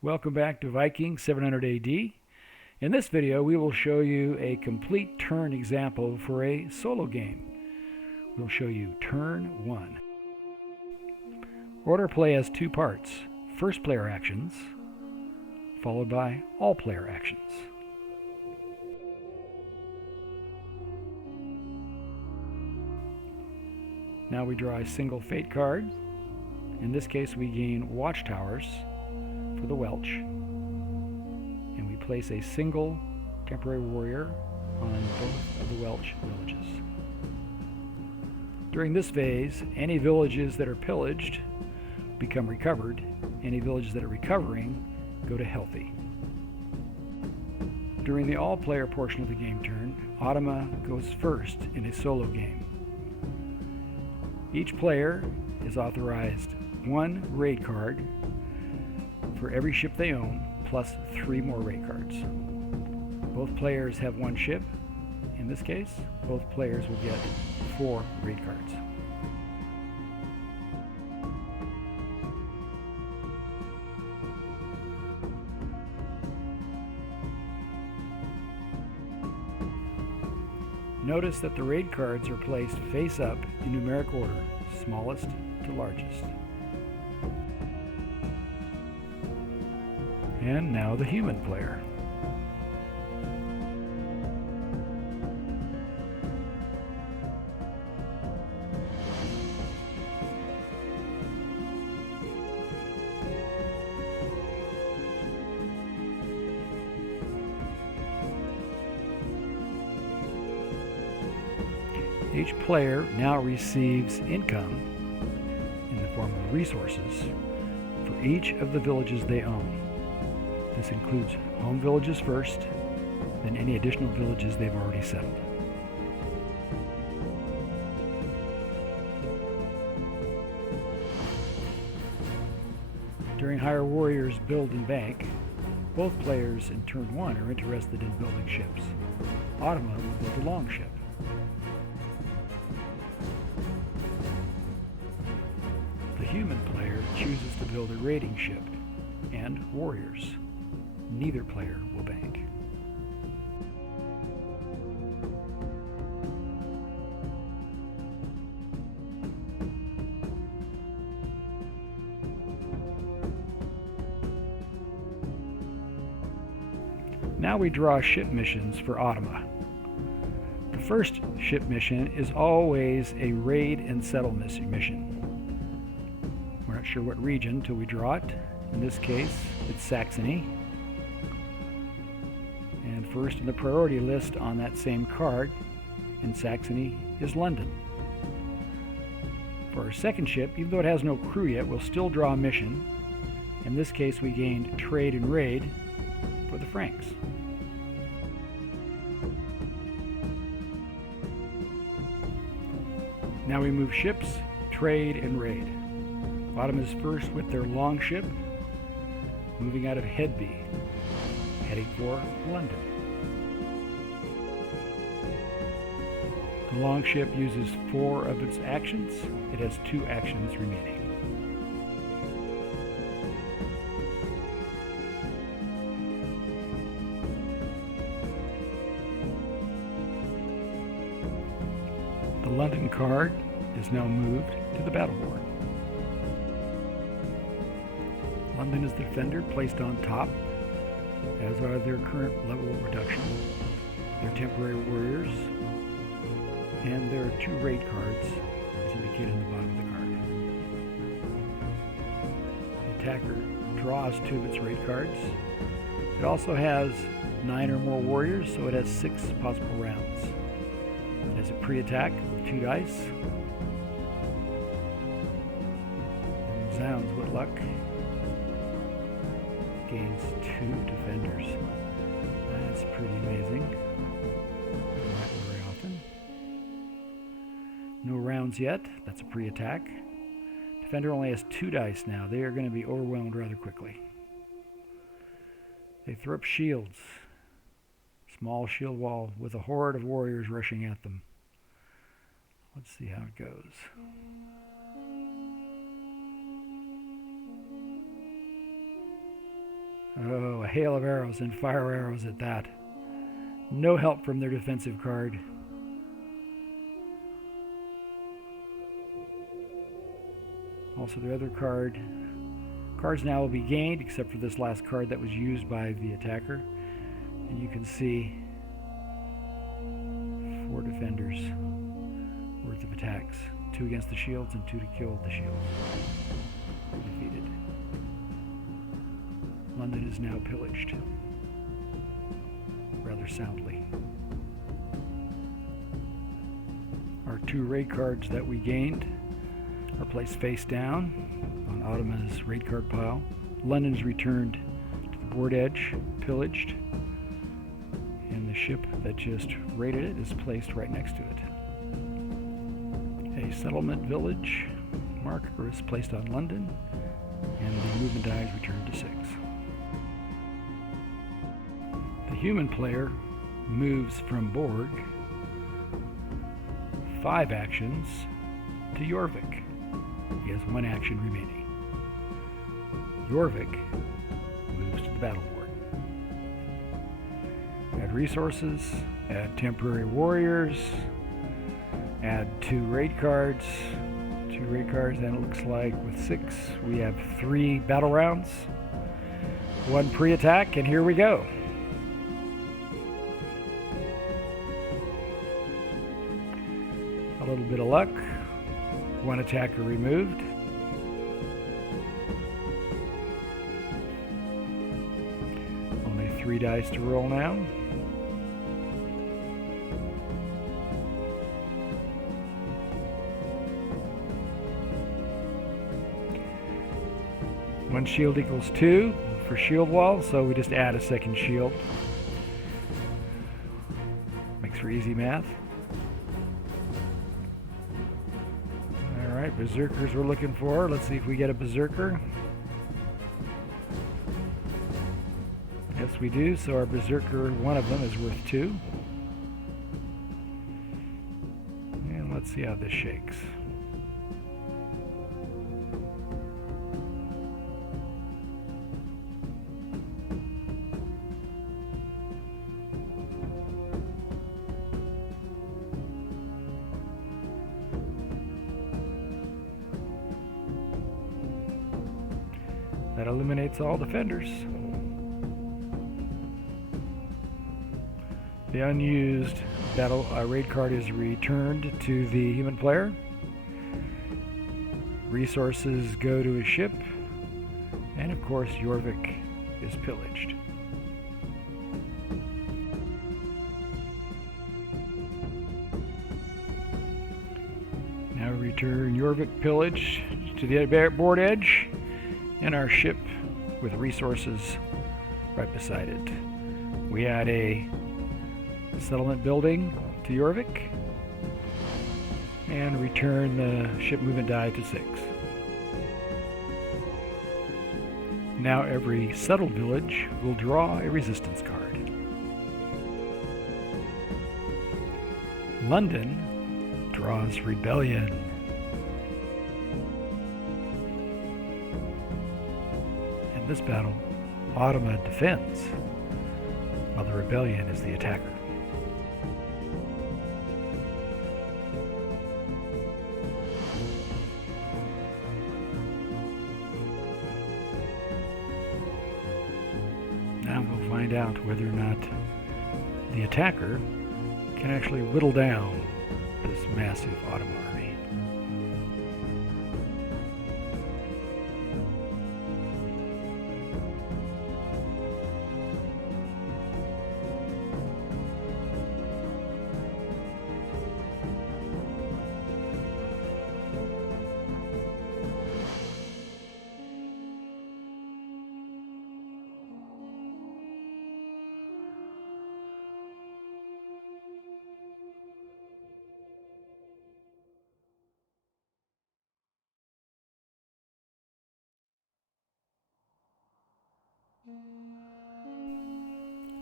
Welcome back to Vikings 700 AD. In this video we will show you a complete turn example for a solo game. We'll show you turn 1. Order play has two parts: first player actions followed by all player actions. Now we draw a single fate card. In this case we gain watchtowers for the welch, and we place a single temporary warrior on both of the welch villages. During this phase, any villages that are pillaged become recovered. Any villages that are recovering go to healthy. During the all-player portion of the game turn, Automa goes first in a solo game. Each player is authorized one raid card for every ship they own, plus 3 more raid cards. Both players have one ship. In this case, both players will get 4 raid cards. Notice that the raid cards are placed face up in numeric order, smallest to largest. And now the human player. Each player now receives income in the form of resources for each of the villages they own. This includes home villages first, then any additional villages they've already settled. During Hire Warriors Build and Bank, both players in turn 1 are interested in building ships. Automa will build a long ship. The human player chooses to build a raiding ship and warriors. Neither player will bank. Now we draw ship missions for Automa. The first ship mission is always a raid and settle mission. We're not sure what region until we draw it. In this case, it's Saxony. And first in the priority list on that same card in Saxony is London. For our second ship, even though it has no crew yet, we'll still draw a mission. In this case, we gained trade and raid for the Franks. Now we move ships, trade, and raid. Automa is first with their long ship, moving out of Hedby, heading for London. The long ship uses 4 of its actions. It has 2 actions remaining. The London card is now moved to the battle board. London is the defender, placed on top, as are their current level reduction, their temporary warriors, and there are 2 raid cards, as indicated in the bottom of the card. The attacker draws 2 of its raid cards. It also has 9 or more warriors, so it has 6 possible rounds. It has a pre-attack with 2 dice. And zounds, what luck. Gains 2 defenders. That's pretty amazing. Doesn't happen very often. No rounds yet. That's a pre-attack. Defender only has 2 dice now. They are going to be overwhelmed rather quickly. They throw up shields. Small shield wall with a horde of warriors rushing at them. Let's see how it goes. Oh, a hail of arrows and fire arrows at that. No help from their defensive card. Also their other card. Cards now will be gained except for this last card that was used by the attacker. And you can see 4 defenders worth of attacks. 2 against the shields and 2 to kill the shields. Defeated. London is now pillaged. Rather soundly. Our 2 raid cards that we gained are placed face down on Ottoman's raid card pile. London is returned to the board edge, pillaged, and the ship that just raided it is placed right next to it. A settlement village marker is placed on London, and the movement die is returned to 6. The human player moves from Borg 5 actions to Jorvik. He has 1 action remaining. Jorvik moves to the battle board. Add resources, add temporary warriors, add 2 raid cards. 2 raid cards, and it looks like with 6 we have 3 battle rounds, 1 pre-attack, and here we go. A little bit of luck. 1 attacker removed. Only 3 dice to roll now. One shield equals 2 for shield wall, so we just add a second shield. Makes for easy math. Alright, berserkers we're looking for. Let's see if we get a berserker. Yes, we do. So our berserker, one of them, is worth 2. And let's see how this shakes. That eliminates all defenders. The unused battle raid card is returned to the human player. Resources go to a ship, and of course Jorvik is pillaged. Now return Jorvik pillage to the board edge, and our ship with resources right beside it. We add a settlement building to Jorvik and return the ship movement die to 6. Now every settled village will draw a resistance card. London draws rebellion. In this battle, Ottoman defends, while the rebellion is the attacker. Now we'll find out whether or not the attacker can actually whittle down this massive Ottoman army.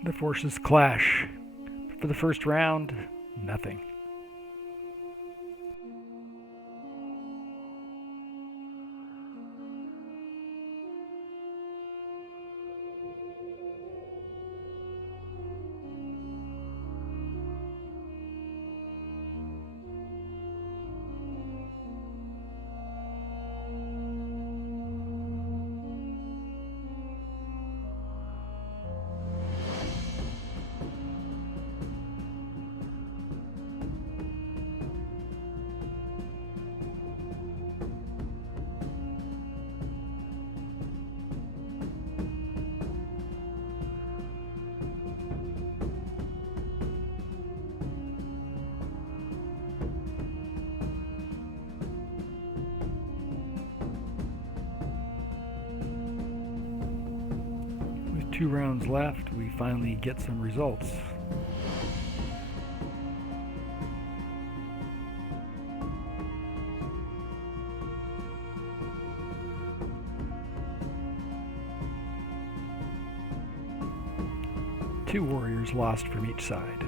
The forces clash. For the first round, nothing. 2 rounds left, we finally get some results. Two warriors lost from each side.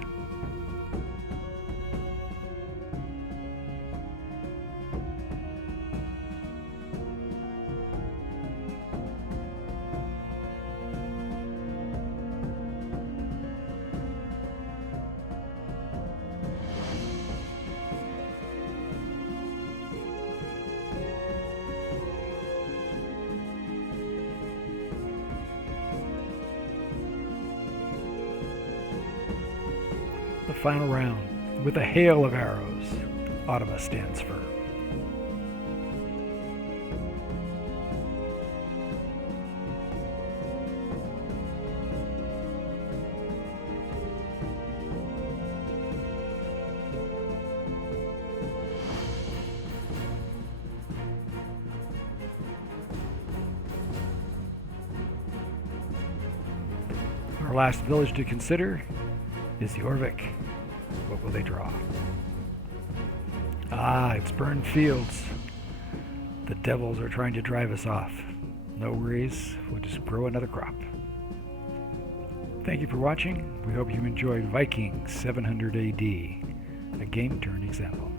The final round, with a hail of arrows, Ottawa stands firm. Our last village to consider is Jorvik. What will they draw? Ah, it's burned fields. The devils are trying to drive us off. No worries, we'll just grow another crop. Thank you for watching. We hope you enjoyed Vikings 700 AD, a game turn example.